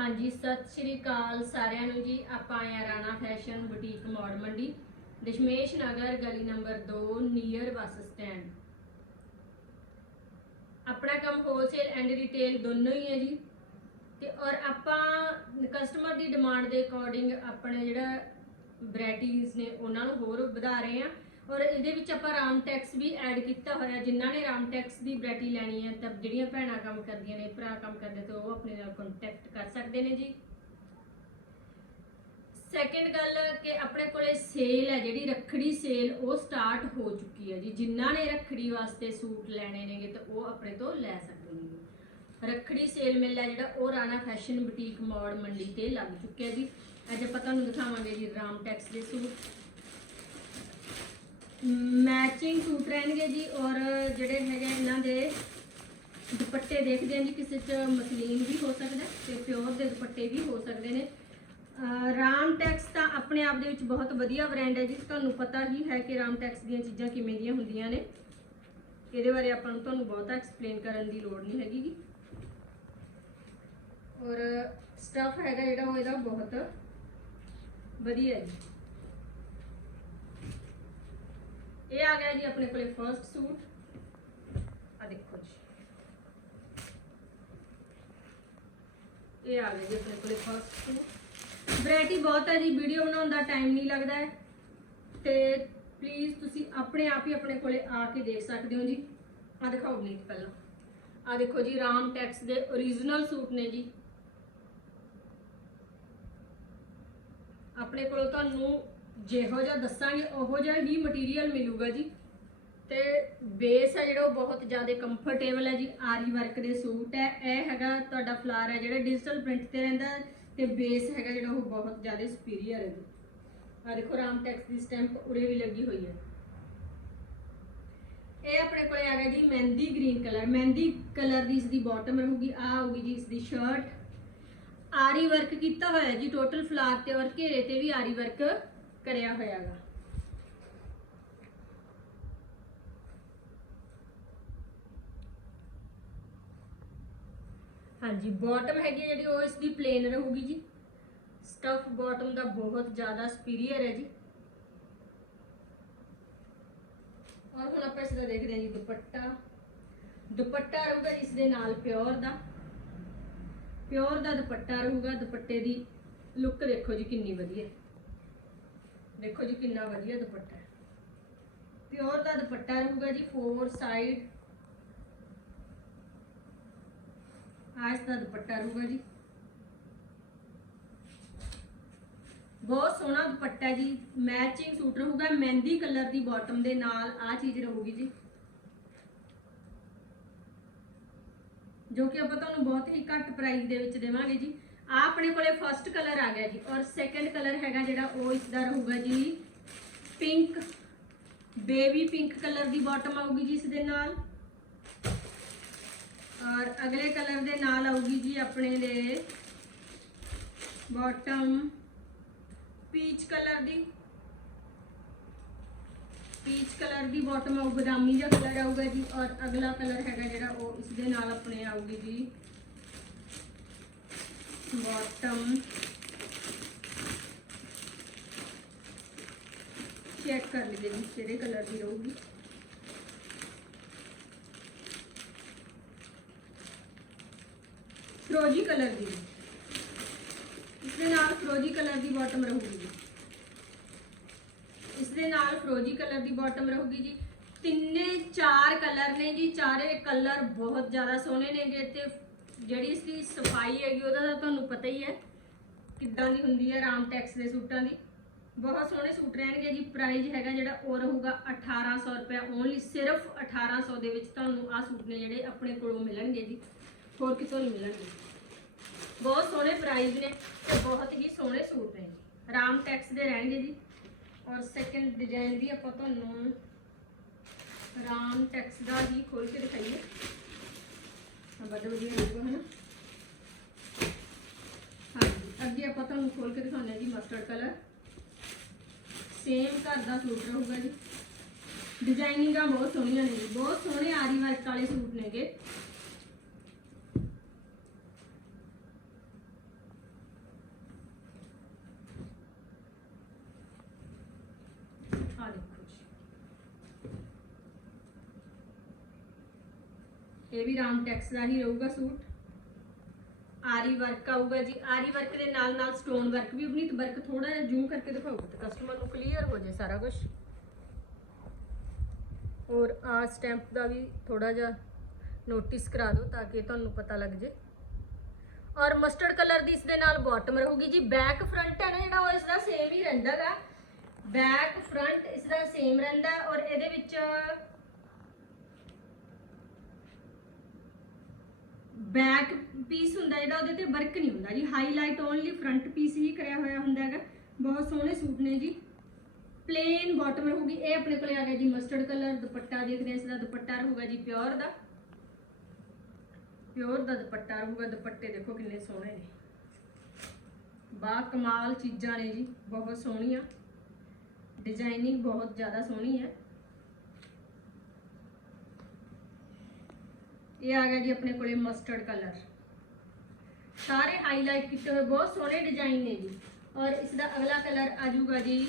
ਹਾਂਜੀ, ਸਤਿ ਸ਼੍ਰੀ ਅਕਾਲ ਸਾਰਿਆਂ ਨੂੰ ਜੀ। ਆਪਾਂ ਆਏ ਆ ਰਾਣਾ ਫੈਸ਼ਨ ਬੁਟੀਕ ਮੌੜ ਮੰਡੀ, ਦਸ਼ਮੇਸ਼ ਨਗਰ, ਗਲੀ ਨੰਬਰ 2 ਨੀਅਰ ਬੱਸ ਸਟੈਂਡ। ਆਪਣਾ ਕੰਮ ਹੋਲਸੇਲ ਐਂਡ ਰਿਟੇਲ ਦੋਨੋਂ ਹੀ ਹੈ ਜੀ। ਤੇ ਔਰ ਆਪਾਂ ਕਸਟਮਰ ਦੀ ਡਿਮਾਂਡ ਦੇ ਅਕੋਰਡਿੰਗ ਆਪਣੇ ਜਿਹੜਾ ਵੈਰਾਈਟੀਆਂ ਨੇ, ਉਹਨਾਂ ਨੂੰ ਹੋਰ ਵਧਾ ਰਹੇ ਆ ਔਰ ਇਹਦੇ ਵਿੱਚ ਆਪਾਂ ਰਾਮ ਟੈਕਸ ਵੀ ਐਡ ਕੀਤਾ ਹੋਇਆ, ਜਿਨ੍ਹਾਂ ਨੇ ਰਾਮ ਟੈਕਸ ਦੀ ਵੈਰਾਈਟੀ ਲੈਣੀ ਹੈ, ਤਾਂ ਜਿਹੜੀਆਂ ਭੈਣਾਂ ਕੰਮ ਕਰਦੀਆਂ ਨੇ, ਭਰਾ ਕੰਮ ਕਰਦੇ, ਤੇ ਉਹ ਆਪਣੇ ਨਾਲ ਕੰਟੈਕਟ ਕਰ ਸਕਦੇ ਨੇ ਜੀ। ਸੈਕਿੰਡ ਗੱਲ ਕਿ ਆਪਣੇ ਕੋਲੇ ਸੇਲ ਹੈ, ਜਿਹੜੀ ਰੱਖੜੀ ਸੇਲ ਉਹ ਸਟਾਰਟ ਹੋ ਚੁੱਕੀ ਹੈ ਜੀ। ਜਿਨ੍ਹਾਂ ਨੇ ਰੱਖੜੀ ਵਾਸਤੇ ਸੂਟ ਲੈਣੇ ਨੇਗੇ, ਤਾਂ ਉਹ ਆਪਣੇ ਤੋਂ ਲੈ ਸਕਦੇ ਨੇ ਰੱਖੜੀ ਸੇਲ ਮੇਲਾ ਜਿਹੜਾ, ਉਹ ਰਾਣਾ ਫੈਸ਼ਨ ਬੁਟੀਕ ਮੌੜ ਮੰਡੀ ਤੇ ਲੱਗ ਚੁੱਕਿਆ ਜੀ। ਅੱਜ ਆਪਾਂ ਤੁਹਾਨੂੰ ਦਿਖਾਵਾਂਗੇ ਜੀ ਰਾਮ ਟੈਕਸ ਦੇ ਸੂਟ। ਮੈਚਿੰਗ ਸੂਟ ਰਹਿਣਗੇ ਜੀ ਔਰ ਜਿਹੜੇ ਹੈਗੇ ਇਹਨਾਂ ਦੇ ਦੁਪੱਟੇ ਦੇਖਦੇ ਹਾਂ ਜੀ, ਕਿਸੇ ਚ ਮਸਲੀਨ ਵੀ ਹੋ ਸਕਦਾ ਤੇ ਪਿਓਰ ਦੇ ਦੁਪੱਟੇ ਵੀ ਹੋ ਸਕਦੇ ਨੇ। ਰਾਮ ਟੈਕਸ ਤਾਂ ਆਪਣੇ ਆਪ ਦੇ ਵਿੱਚ ਬਹੁਤ ਵਧੀਆ ਬ੍ਰਾਂਡ ਹੈ ਜੀ। ਤੁਹਾਨੂੰ ਪਤਾ ਹੀ ਹੈ ਕਿ ਰਾਮ ਟੈਕਸ ਦੀਆਂ ਚੀਜ਼ਾਂ ਕਿਵੇਂ ਦੀਆਂ ਹੁੰਦੀਆਂ ਨੇ। ਇਹਦੇ ਬਾਰੇ ਆਪਾਂ ਨੂੰ ਤੁਹਾਨੂੰ ਬਹੁਤਾ ਐਕਸਪਲੇਨ ਕਰਨ ਦੀ ਲੋੜ ਨਹੀਂ ਹੈਗੀ ਜੀ। ਔਰ ਸਟਫ ਹੈਗਾ ਜਿਹੜਾ ਉਹ ਇਹਦਾ ਬਹੁਤ ਵਧੀਆ ਜੀ। ਇਹ ਆ ਗਿਆ ਜੀ ਆਪਣੇ ਕੋਲੇ ਫਰਸਟ ਸੂਟ ਆ ਦੇਖੋ ਜੀ। ਇਹ ਆ ਗਿਆ ਜੀ ਆਪਣੇ ਕੋਲੇ ਫਰਸਟ ਸੂਟ ਵੈਰਾਈਟੀ ਬਹੁਤ ਹੈ ਜੀ ਵੀਡੀਓ ਬਣਾਉਣ ਦਾ ਟਾਈਮ ਨਹੀਂ ਲੱਗਦਾ ਹੈ। ਤੇ ਪਲੀਜ਼ ਤੁਸੀਂ ਆਪਣੇ ਆਪ ਹੀ ਆਪਣੇ ਕੋਲੇ ਆ ਕੇ ਦੇਖ ਸਕਦੇ ਹੋ ਜੀ। ਆ ਦਿਖਾਓ ਨੀਟ ਪਹਿਲਾਂ। ਆ ਦੇਖੋ ਜੀ, ਰਾਮ ਟੈਕਸ ਦੇ origignal ਸੂਟ ਨੇ ਜੀ। ਆਪਣੇ ਕੋਲ ਤੁਹਾਨੂੰ ਜਿਹੋ ਜਿਹਾ ਦੱਸਾਂਗੇ, ਉਹੋ ਜਿਹਾ ਹੀ ਮਟੀਰੀਅਲ ਮਿਲੂਗਾ ਜੀ। ਤੇ ਬੇਸ ਹੈ ਜਿਹੜਾ, ਉਹ ਬਹੁਤ ਜ਼ਿਆਦਾ ਕੰਫਰਟੇਬਲ ਹੈ ਜੀ। ਆਰੀ ਵਰਕ ਦੇ ਸੂਟ ਹੈ ਇਹ ਹੈਗਾ ਤੁਹਾਡਾ ਫਲਾਰ ਹੈ ਜਿਹੜਾ ਡਿਜੀਟਲ ਪ੍ਰਿੰਟ ਤੇ ਰਹਿੰਦਾ ਹੈ। ਤੇ ਬੇਸ ਹੈਗਾ ਜਿਹੜਾ, ਉਹ ਬਹੁਤ ਜ਼ਿਆਦਾ ਸੁਪੀਰੀਅਰ ਹੈ ਜੀ। ਆ ਦੇਖੋ ਰਾਮ ਟੈਕਸ ਦੀ ਸਟੈਂਪ ਉਰੇ ਵੀ ਲੱਗੀ ਹੋਈ ਹੈ ਇਹ ਆਪਣੇ ਕੋਲੇ ਆ ਗਿਆ ਜੀ ਮਹਿੰਦੀ ਗ੍ਰੀਨ ਕਲਰ ਮਹਿੰਦੀ ਕਲਰ ਦੀ ਇਸ ਦੀ ਬਾਟਮ ਰਹੂਗੀ ਆ ਆਊਗੀ ਜੀ ਇਸ ਦੀ ਸ਼ਰਟ ਆਰੀ ਵਰਕ ਕੀਤਾ ਹੋਇਆ ਜੀ ਟੋਟਲ ਫਲਾਰ ਤੇ ਔਰ ਘੇਰੇ ਤੇ ਵੀ ਆਰੀ ਵਰਕ ਕਰਿਆ ਹੋਇਆ ਹੈਗਾ ਹਾਂਜੀ ਬਾਟਮ ਹੈਗੀ ਜਿਹੜੀ, ਉਹ ਇਸ ਦੀ ਪਲੇਨ ਰਹੂਗੀ ਜੀ। ਸਟਫ ਬਾਟਮ ਦਾ ਬਹੁਤ ਜ਼ਿਆਦਾ ਸੁਪੀਰੀਅਰ ਹੈ ਜੀ। ਔਰ ਹੁਣ ਆਪਾਂ ਇਸ ਦਾ ਦੇਖਦੇ ਹਾਂ ਜੀ ਦੁਪੱਟਾ। ਦੁਪੱਟਾ ਰਹੂਗਾ ਇਸ ਦੇ ਨਾਲ ਪਿਓਰ ਦਾ। ਪਿਓਰ ਦਾ ਦੁਪੱਟਾ ਰਹੂਗਾ, ਦੁਪੱਟੇ ਦੀ ਲੁੱਕ ਦੇਖੋ ਜੀ ਕਿੰਨੀ ਵਧੀਆ। ਹੈ। ਦੇਖੋ ਜੀ ਕਿੰਨਾ ਵਧੀਆ ਦੁਪੱਟਾ ਹੈ। ਪਿਓਰ ਦਾ ਦੁਪੱਟਾ ਰਹੂਗਾ ਜੀ ਫੋਰ ਸਾਈਡ ਆਇਸ ਦਾ ਦੁਪੱਟਾ ਰਹੂਗਾ ਜੀ। ਬਹੁਤ ਸੋਹਣਾ ਦੁਪੱਟਾ ਜੀ ਮੈਚਿੰਗ ਸੂਟ ਰਹੂਗਾ, ਮਹਿੰਦੀ ਕਲਰ ਦੀ ਬਾਟਮ ਦੇ ਨਾਲ ਆ ਚੀਜ਼ ਰਹੂਗੀ ਜੀ। ਜੋ ਕਿ ਆਪਾਂ ਤੁਹਾਨੂੰ ਬਹੁਤ ਹੀ ਘੱਟ ਪ੍ਰਾਈਸ ਦੇ ਵਿੱਚ ਦੇਵਾਂਗੇ ਜੀ। ਆ ਆਪਣੇ ਕੋਲੇ ਫਰਸਟ ਕਲਰ ਆ ਗਿਆ ਜੀ ਔਰ ਸੈਕੰਡ ਕਲਰ ਹੈਗਾ ਜਿਹੜਾ ਉਹ ਇਸ ਦਾ ਰਹੂਗਾ ਜੀ ਪਿੰਕ ਬੇਬੀ ਪਿੰਕ ਕਲਰ ਦੀ ਬਾਟਮ ਆਊਗੀ ਜੀ ਇਸ ਦੇ ਨਾਲ। ਔਰ ਅਗਲੇ ਕਲਰ ਦੇ ਨਾਲ ਆਊਗੀ ਜੀ ਆਪਣੇ ਦੇ ਬਾਟਮ ਪੀਚ ਕਲਰ ਦੀ। ਪੀਚ ਕਲਰ ਦੀ ਬਾਟਮ ਆਊ, ਬਦਾਮੀ ਜਿਹਾ ਕਲਰ ਆਊਗਾ ਜੀ ਔਰ ਅਗਲਾ ਕਲਰ ਹੈਗਾ ਜਿਹੜਾ ਉਹ ਇਸ ਦੇ ਨਾਲ ਆਪਣੇ ਆਊਗੀ ਜੀ। ਬਾਟਮ ਚੈੱਕ ਕਰ ਲਈਏ ਜੀ ਕਿਹੜੇ ਕਲਰ ਦੀ ਰਹੂਗੀ ਫਰੋਜੀ ਕਲਰ ਦੀ ਇਸ ਦੇ ਨਾਲ ਫਰੋਜੀ ਕਲਰ ਦੀ ਬਾਟਮ ਰਹੂਗੀ ਜੀ ਇਸ ਦੇ ਨਾਲ ਫਰੋਜੀ ਕਲਰ ਦੀ ਬਾਟਮ ਰਹੂਗੀ ਜੀ ਤਿੰਨੇ ਚਾਰ ਕਲਰ ਨੇ ਜੀ ਚਾਰੇ ਕਲਰ ਬਹੁਤ ਜ਼ਿਆਦਾ ਸੋਹਣੇ ਨੇਗੇ ਤੇ ਜਿਹੜੀ ਇਸ ਦੀ ਸਫ਼ਾਈ ਹੈਗੀ, ਉਹਦਾ ਤਾਂ ਤੁਹਾਨੂੰ ਪਤਾ ਹੀ ਹੈ ਕਿੱਦਾਂ ਦੀ ਹੁੰਦੀ ਹੈ, ਰਾਮ ਟੈਕਸ ਦੇ ਸੂਟਾਂ ਦੀ। ਬਹੁਤ ਸੋਹਣੇ ਸੂਟ ਰਹਿਣਗੇ ਜੀ। ਪ੍ਰਾਈਸ ਹੈਗਾ ਜਿਹੜਾ, ਉਹ ਰਹੂਗਾ 1800 ਰੁਪਏ ਓਨਲੀ ਸਿਰਫ 1800 ਦੇ ਵਿੱਚ ਤੁਹਾਨੂੰ ਆਹ ਸੂਟ ਨੇ ਜਿਹੜੇ ਆਪਣੇ ਕੋਲੋਂ ਮਿਲਣਗੇ ਜੀ। ਹੋਰ ਕਿਤੋਂ ਨਹੀਂ ਮਿਲਣਗੇ। ਬਹੁਤ ਸੋਹਣੇ ਪ੍ਰਾਈਸ ਨੇ ਤੇ ਬਹੁਤ ਹੀ ਸੋਹਣੇ ਸੂਟ ਨੇ ਜੀ। ਰਾਮ ਟੈਕਸ ਦੇ ਰਹਿਣਗੇ ਜੀ। ਔਰ ਸੈਕੰਡ ਡਿਜ਼ਾਈਨ ਵੀ ਆਪਾਂ ਤੁਹਾਨੂੰ ਰਾਮ ਟੈਕਸ ਦਾ ਹੀ ਖੋਲ ਕੇ ਦਿਖਾਈਏ। ਹਾਂ ਵਧੀਆ ਲੱਗੂਗਾ ਹਨਾ। ਹਾਂਜੀ, ਅੱਗੇ ਆਪਾਂ ਤੁਹਾਨੂੰ ਖੋਲ ਕੇ ਦਿਖਾਉਂਦੇ ਹਾਂ ਜੀ ਮਸਟਰਡ ਕਲਰ ਸੇਮ ਘਰ ਦਾ ਸੂਟ ਰਹੂਗਾ ਜੀ। ਡਿਜ਼ਾਈਨਿੰਗਾਂ ਬਹੁਤ ਸੋਹਣੀਆਂ ਨੇ ਜੀ, ਬਹੁਤ ਸੋਹਣੇ ਆਰੀ ਵਰਕ ਵਾਲੇ ਸੂਟ ਨੇਗੇ। ਇਹ ਵੀ ਰਾਮ ਟੈਕਸ ਦਾ ਹੀ ਰਹੂਗਾ ਸੂਟ। ਆਰੀ ਵਰਕ ਆਊਗਾ ਜੀ। ਆਰੀ ਵਰਕ ਦੇ ਨਾਲ ਨਾਲ ਸਟੋਨ ਵਰਕ ਵੀ ਉਪਨੀਤ ਵਰਕ ਥੋੜਾ ਜਿਹਾ ਜ਼ੂਮ ਕਰਕੇ ਦਿਖਾਊਗਾ। ਤਾਂ ਕਸਟਮਰ ਨੂੰ ਕਲੀਅਰ ਹੋ ਜਾਏ ਸਾਰਾ ਕੁਝ ਔਰ ਆ ਸਟੈਂਪ ਦਾ ਵੀ ਥੋੜਾ ਜਿਹਾ ਨੋਟਿਸ ਕਰਾ ਦਿਓ ਤਾਂ ਕਿ ਤੁਹਾਨੂੰ ਪਤਾ ਲੱਗ ਜੇ। ਔਰ ਮਸਟਰਡ ਕਲਰ ਦੀ ਇਸ ਦੇ ਨਾਲ ਬਾਟਮ ਰਹੂਗੀ ਜੀ। ਬੈਕ ਫਰੰਟ ਹੈ ਨਾ ਜਿਹੜਾ ਉਹ ਇਸ ਦਾ ਸੇਮ ਹੀ ਰਹਿੰਦਾਗਾ ਬੈਕ ਫਰੰਟ ਇਸ ਦਾ ਸੇਮ ਰਹਿੰਦਾ ਔਰ ਇਹਦੇ ਵਿੱਚ ਬੈਕ ਪੀਸ ਹੁੰਦਾ ਜਿਹੜਾ ਉਹਦੇ ਤੇ ਵਰਕ ਨਹੀਂ ਹੁੰਦਾ ਜੀ। ਹਾਈਲਾਈਟ ਓਨਲੀ ਫਰੰਟ ਪੀਸ ਹੀ ਕਰਿਆ ਹੋਇਆ ਹੁੰਦਾ ਹੈਗਾ। ਬਹੁਤ ਸੋਹਣੇ ਸੂਟ ਨੇ ਜੀ। ਪਲੇਨ ਬਾਟਮ ਰਹੂਗੀ ਇਹ ਆਪਣੇ ਕੋਲੇ ਆ ਗਿਆ ਜੀ ਮਸਟਰਡ ਕਲਰ ਦੁਪੱਟਾ ਦੇਖਦੇ ਹਾਂ, ਇਸ ਦਾ ਦੁਪੱਟਾ ਰਹੂਗਾ ਜੀ ਪਿਓਰ ਦਾ। ਪਿਓਰ ਦਾ ਦੁਪੱਟਾ ਰਹੂਗਾ, ਦੁਪੱਟੇ ਦੇਖੋ ਕਿੰਨੇ ਸੋਹਣੇ ਨੇ। ਬਾ ਕਮਾਲ ਚੀਜ਼ਾਂ ਨੇ ਜੀ। ਬਹੁਤ ਸੋਹਣੀਆਂ। ਡਿਜ਼ਾਈਨਿੰਗ ਬਹੁਤ ਜ਼ਿਆਦਾ ਸੋਹਣੀ ਹੈ। ਇਹ ਆ ਗਿਆ ਜੀ ਆਪਣੇ ਕੋਲੇ ਮਸਟਰਡ ਕਲਰ ਸਾਰੇ ਹਾਈਲਾਈਟ ਕੀਤੇ ਹੋਏ, ਬਹੁਤ ਸੋਹਣੇ ਡਿਜ਼ਾਈਨ ਨੇ ਜੀ। ਔਰ ਇਸ ਦਾ ਅਗਲਾ ਕਲਰ ਆ ਜਾਊਗਾ ਜੀ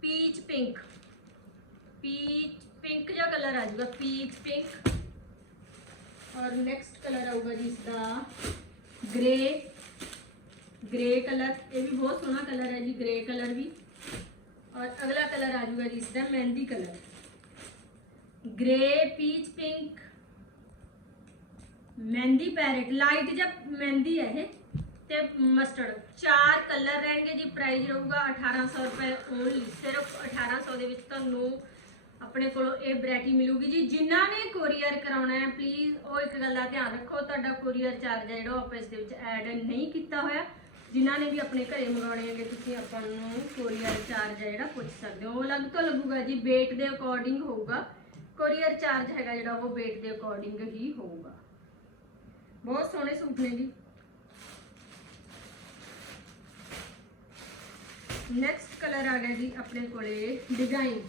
ਪੀਚ ਪਿੰਕ ਪੀਚ ਪਿੰਕ ਜਿਹਾ ਕਲਰ ਆ ਜਾਊਗਾ ਪੀਚ ਪਿੰਕ ਔਰ ਨੈਕਸਟ ਕਲਰ ਆਊਗਾ ਜੀ ਇਸ ਦਾ ਗ੍ਰੇ ਗ੍ਰੇ ਕਲਰ ਇਹ ਵੀ ਬਹੁਤ ਸੋਹਣਾ ਕਲਰ ਹੈ ਜੀ ਗ੍ਰੇ ਕਲਰ ਵੀ। ਔਰ ਅਗਲਾ ਕਲਰ ਆ ਜਾਊਗਾ ਜੀ ਇਸ ਦਾ ਮਹਿੰਦੀ ਕਲਰ ਗ੍ਰੇ ਪੀਚ ਪਿੰਕ ਮਹਿੰਦੀ ਪੈਰਟ ਲਾਈਟ ਜਾਂ ਮਹਿੰਦੀ ਹੈ ਇਹ ਤੇ ਮਸਟਰਡ ਚਾਰ ਕਲਰ ਰਹਿਣਗੇ ਜੀ ਪ੍ਰਾਈਸ ਰਹੂਗਾ 1800 ਰੁਪਏ ਓਨਲੀ ਸਿਰਫ 1800 ਦੇ ਵਿੱਚ ਤੁਹਾਨੂੰ ਆਪਣੇ ਕੋਲੋਂ ਇਹ ਵੈਰਾਈਟੀ ਮਿਲੂਗੀ ਜੀ। ਜਿਨ੍ਹਾਂ ਨੇ ਕੋਰੀਅਰ ਕਰਾਉਣਾ ਹੈ ਪਲੀਜ਼ ਉਹ ਇੱਕ ਗੱਲ ਦਾ ਧਿਆਨ ਰੱਖੋ, ਤੁਹਾਡਾ ਕੋਰੀਅਰ ਚਾਰਜ ਹੈ ਜਿਹੜਾ ਆਫਿਸ ਦੇ ਵਿੱਚ ਐਡ ਨਹੀਂ ਕੀਤਾ ਹੋਇਆ। ਜਿਨ੍ਹਾਂ ਨੇ ਵੀ ਆਪਣੇ ਘਰੇ ਮੰਗਾਉਣੇ ਹੈਗੇ, ਤੁਸੀਂ ਆਪਾਂ ਨੂੰ ਕੋਰੀਅਰ ਚਾਰਜ ਹੈ ਜਿਹੜਾ ਪੁੱਛ ਸਕਦੇ ਹੋ। ਉਹ ਅਲੱਗ ਤੋਂ ਲੱਗੂਗਾ ਜੀ weight ਦੇ ਅਕੋਰਡਿੰਗ ਹੋਊਗਾ। ਕੋਰੀਅਰ ਚਾਰਜ ਹੈਗਾ ਜਿਹੜਾ ਉਹ weight ਦੇ ਅਕੋਰਡਿੰਗ ਹੀ ਹੋਊਗਾ ਬਹੁਤ ਸੋਹਣੇ ਸੂਟ ਨੇ ਜੀ ਨੈਕਸਟ ਕਲਰ ਆ ਗਿਆ ਜੀ ਆਪਣੇ ਕੋਲੇ ਡਿਜ਼ਾਈਨ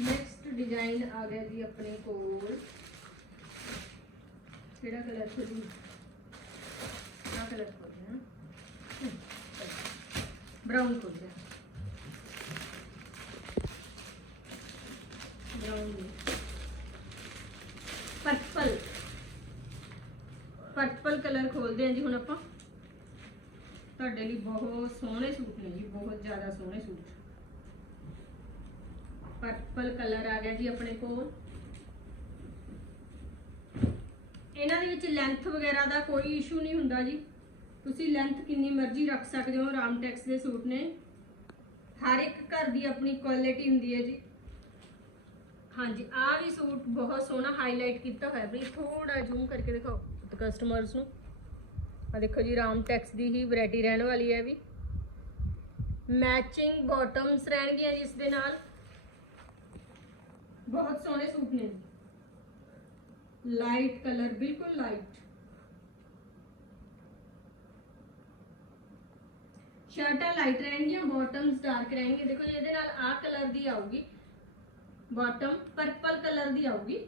ਨੈਕਸਟ ਡਿਜ਼ਾਈਨ ਆ ਗਿਆ ਜੀ ਆਪਣੇ ਕੋਲ ਕਿਹੜਾ ਕਲਰ ਖੋਲੀ ਆ ਕਲਰ ਖੋਲੀ ਨਾ ਬ੍ਰਾਊਨ ਖੋਲੀ ਬ੍ਰਾਊਨ ਪਰਪਲ ਪਰਪਲ ਕਲਰ ਖੋਲਦੇ ਹਾਂ ਜੀ ਹੁਣ ਆਪਾਂ। ਤੁਹਾਡੇ ਲਈ ਬਹੁਤ ਸੋਹਣੇ ਸੂਟ ਨੇ ਜੀ, ਬਹੁਤ ਜ਼ਿਆਦਾ ਸੋਹਣੇ ਸੂਟ। ਪਰਪਲ ਕਲਰ ਆ ਗਿਆ ਜੀ ਆਪਣੇ ਕੋਲ। ਇਹਨਾਂ ਦੇ ਵਿੱਚ ਲੈਂਥ ਵਗੈਰਾ ਦਾ ਕੋਈ ਇਸ਼ੂ ਨਹੀਂ ਹੁੰਦਾ ਜੀ। ਤੁਸੀਂ ਲੈਂਥ ਕਿੰਨੀ ਮਰਜ਼ੀ ਰੱਖ ਸਕਦੇ ਹੋ, ਰਾਮ ਟੈਕਸ ਦੇ ਸੂਟ ਨੇ। ਹਰ ਇੱਕ ਘਰ ਦੀ ਆਪਣੀ ਕੁਆਲਿਟੀ ਹੁੰਦੀ ਹੈ ਜੀ। ਹਾਂਜੀ ਆ ਵੀ ਸੂਟ ਬਹੁਤ ਸੋਹਣਾ ਹਾਈਲਾਈਟ ਕੀਤਾ ਹੋਇਆ। ਵੀ ਥੋੜਾ ਜ਼ੂਮ ਕਰਕੇ ਦਿਖਾਓ ਕਸਟਮਰਸ ਨੂੰ। ਆ ਦੇਖੋ ਜੀ ਰਾਮਟੈਕਸ ਦੀ ਹੀ ਵੈਰਾਈਟੀ ਰਹਿਣ ਵਾਲੀ ਹੈ ਇਹ ਵੀ। ਮੈਚਿੰਗ ਬਾਟਮਸ ਰਹਿਣਗੀਆਂ ਜੀ ਇਸ ਦੇ ਨਾਲ। ਬਹੁਤ ਸੋਹਣੇ ਸੂਟ ਨੇ। ਲਾਈਟ ਕਲਰ ਬਿਲਕੁਲ ਲਾਈਟ ਸ਼ਰਟਾਂ ਲਾਈਟ ਰਹਿਣਗੀਆਂ ਬਾਟਮਸ ਡਾਰਕ ਰਹਿਣਗੇ ਦੇਖੋ ਜੀ, ਇਹਦੇ ਨਾਲ ਆਹ ਕਲਰ ਦੀ ਆਊਗੀ। ਬਾਟਮ ਪਰਪਲ ਕਲਰ ਦੀ ਆਊਗੀ।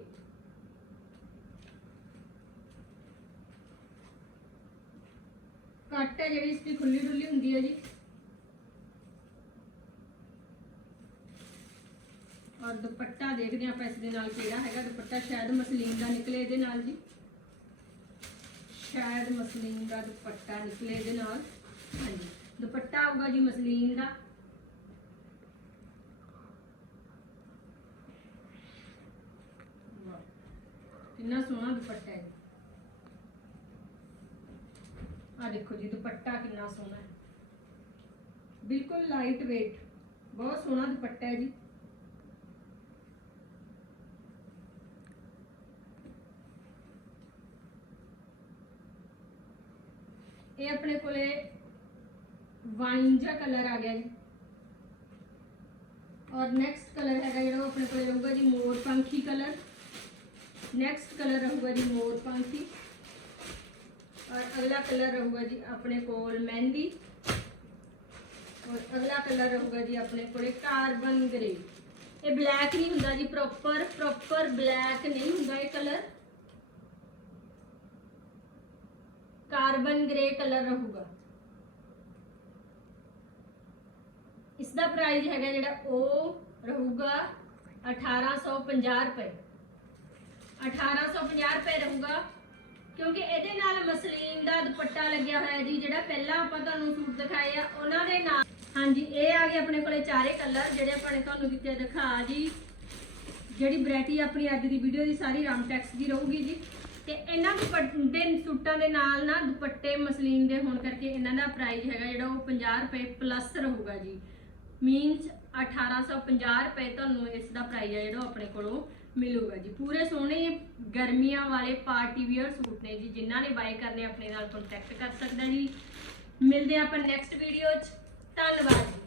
ਕੱਟ ਹੈ ਜਿਹੜੀ ਇਸ ਦੀ ਖੁੱਲੀ ਡੁੱਲੀ ਹੁੰਦੀ ਹੈ ਜੀ। ਔਰ ਦੁਪੱਟਾ ਦੇਖਦੇ ਹਾਂ ਆਪਾਂ ਇਸ ਦੇ ਨਾਲ ਕਿਹੜਾ ਹੈਗਾ। ਦੁਪੱਟਾ ਸ਼ਾਇਦ ਮਸਲੀਨ ਦਾ ਨਿਕਲੇ ਇਹਦੇ ਨਾਲ ਜੀ। ਸ਼ਾਇਦ ਮਸਲੀਨ ਦਾ ਦੁਪੱਟਾ ਨਿਕਲੇ ਇਹਦੇ ਨਾਲ। ਹਾਂਜੀ। ਦੁਪੱਟਾ ਆਊਗਾ ਜੀ ਮਸਲੀਨ ਦਾ। ਕਿੰਨਾ ਸੋਹਣਾ ਦੁਪੱਟਾ ਹੈ ਆ ਦੇਖੋ ਜੀ ਦੁਪੱਟਾ ਕਿੰਨਾ ਸੋਹਣਾ ਹੈ ਬਿਲਕੁਲ ਲਾਈਟ weight ਬਹੁਤ ਸੋਹਣਾ ਦੁਪੱਟਾ ਹੈ ਜੀ ਇਹ ਆਪਣੇ ਕੋਲੇ ਵਾਈਨ ਜਿਹਾ ਕਲਰ ਆ ਗਿਆ ਜੀ ਔਰ ਨੈਕਸਟ ਕਲਰ ਹੈਗਾ ਜਿਹੜਾ ਉਹ ਆਪਣੇ ਕੋਲੇ ਰਹੂਗਾ ਜੀ ਮੋਰ ਪੰਖੀ ਕਲਰ ਨੈਕਸਟ ਕਲਰ ਰਹੂਗਾ ਜੀ ਮੋਰ ਪੰਖੀ ਔਰ ਅਗਲਾ ਕਲਰ ਰਹੂਗਾ ਜੀ ਆਪਣੇ ਕੋਲ ਮਹਿੰਦੀ ਔਰ ਅਗਲਾ ਕਲਰ ਰਹੂਗਾ ਜੀ ਆਪਣੇ ਕੋਲੇ ਕਾਰਬਨ ਗ੍ਰੇ ਇਹ ਬਲੈਕ ਨਹੀਂ ਹੁੰਦਾ ਜੀ ਪ੍ਰੋਪਰ ਪ੍ਰੋਪਰ ਬਲੈਕ ਨਹੀਂ ਹੁੰਦਾ ਇਹ ਕਲਰ ਕਾਰਬਨ ਗ੍ਰੇ ਕਲਰ ਰਹੂਗਾ ਇਸ ਦਾ ਪ੍ਰਾਈਸ ਹੈਗਾ ਜਿਹੜਾ ਉਹ ਰਹੂਗਾ 1850 ਰੁਪਏ 1850 ਰੁਪਏ ਰਹੂਗਾ। ਕਿਉਂਕਿ ਇਹਦੇ ਨਾਲ ਮਸਲੀਨ ਦਾ ਦੁਪੱਟਾ ਲੱਗਿਆ ਹੋਇਆ ਜੀ, ਜਿਹੜਾ ਪਹਿਲਾਂ ਆਪਾਂ ਤੁਹਾਨੂੰ ਸੂਟ ਦਿਖਾਏ ਆ, ਉਹਨਾਂ ਦੇ ਨਾਲ ਹਾਂਜੀ, ਇਹ ਆ ਗਏ ਆਪਣੇ ਕੋਲੇ ਚਾਰੇ ਕਲਰ ਜਿਹੜੇ ਆਪਾਂ ਨੇ ਤੁਹਾਨੂੰ ਕਿਤੇ ਦਿਖਾ ਜੀ। ਜਿਹੜੀ ਵੈਰਾਈਟੀ ਆਪਣੀ ਅੱਜ ਦੀ ਵੀਡੀਓ ਦੀ ਸਾਰੀ ਰਾਮਟੈਕਸ ਦੀ ਰਹੂਗੀ ਜੀ। ਤੇ ਇਹਨਾਂ ਦੁਪੱਟੇ ਸੂਟਾਂ ਦੇ ਨਾਲ ਨਾ ਦੁਪੱਟੇ ਮਸਲੀਨ ਦੇ ਹੋਣ ਕਰਕੇ ਇਹਨਾਂ ਦਾ ਪ੍ਰਾਈਸ ਹੈਗਾ ਜਿਹੜਾ ਉਹ 50 ਰੁਪਏ ਪਲੱਸ ਰਹੂਗਾ ਜੀ। ਮੀਨਸ 1850 ਰੁਪਏ ਤੁਹਾਨੂੰ ਇਸ ਦਾ ਪ੍ਰਾਈਸ ਹੈ ਜਿਹੜਾ ਉਹ ਆਪਣੇ ਕੋਲੋਂ ਮਿਲੂਗਾ ਜੀ। ਪੂਰੇ ਸੋਹਣੇ ਗਰਮੀਆਂ ਵਾਲੇ ਪਾਰਟੀ ਵੀਅਰ ਸੂਟ ਨੇ ਜੀ, ਜਿਨ੍ਹਾਂ ਨੇ ਬਾਏ ਕਰਨੇ ਆਪਣੇ ਨਾਲ ਕੰਟੈਕਟ ਕਰ ਸਕਦਾ ਜੀ। ਮਿਲਦੇ ਹਾਂ ਆਪਾਂ ਨੈਕਸਟ ਵੀਡੀਓ 'ਚ। ਧੰਨਵਾਦ ਜੀ।